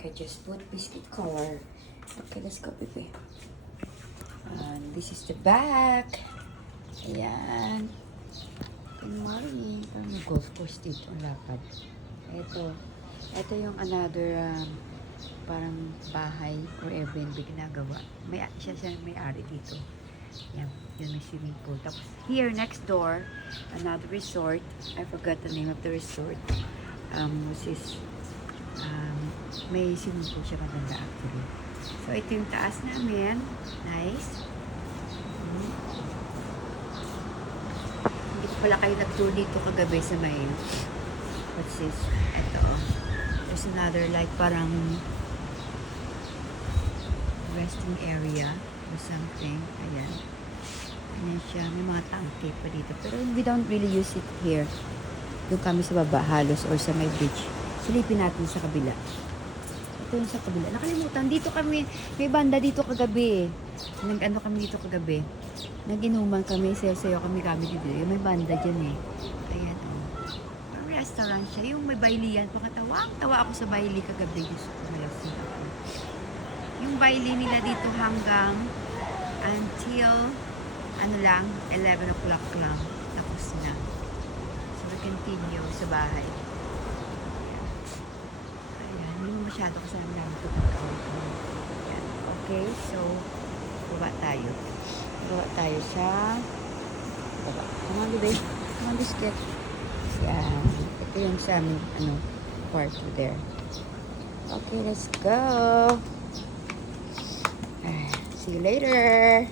I just put biscuit color. Okay, let's go, baby. And this is the back. Ayan. Good morning. Parang golf course dito ang lapad. Ito yung another parang bahay or Airbnb ginagawa. Siya may-ari dito. Yan, yun may swimming pool. Tapos here, next door, another resort. I forgot the name of the resort. Which is, may swimming pool siya, maganda actually. So, ito yung taas namin. Nice. Hindi ko pala kayo nag-tour dito kagabi sa may, what's this? Ito. There's another like parang resting area or something. Ayan. Ayan siya. May mga tangke pa dito. Pero we don't really use it here. Doon kami sa baba halos or sa may beach. Silipin natin sa kabila. Ito yung sa kabila. Nakalimutan. Dito kami. May banda dito kagabi. Nag-ano kami dito kagabi. Nag-inuman kami. Sayo-sayo kami dito. May banda dyan eh. Ayan o. Restaurant siya. Yung may bailian. Tawa ako sa baili kagabi. Gusto ko malasing ako. Yung baili nila dito hanggang until 11 o'clock lang. Tapos na. So, we continue sa bahay. Ayan. Hindi mo masyado kasama namin ito. Ayan. Okay. So, baba tayo. Baba tayo sa baba. Come on, baby. Come on, biscuit. Ayan. Ito yung sa aming part there. Okay, let's go. See you later.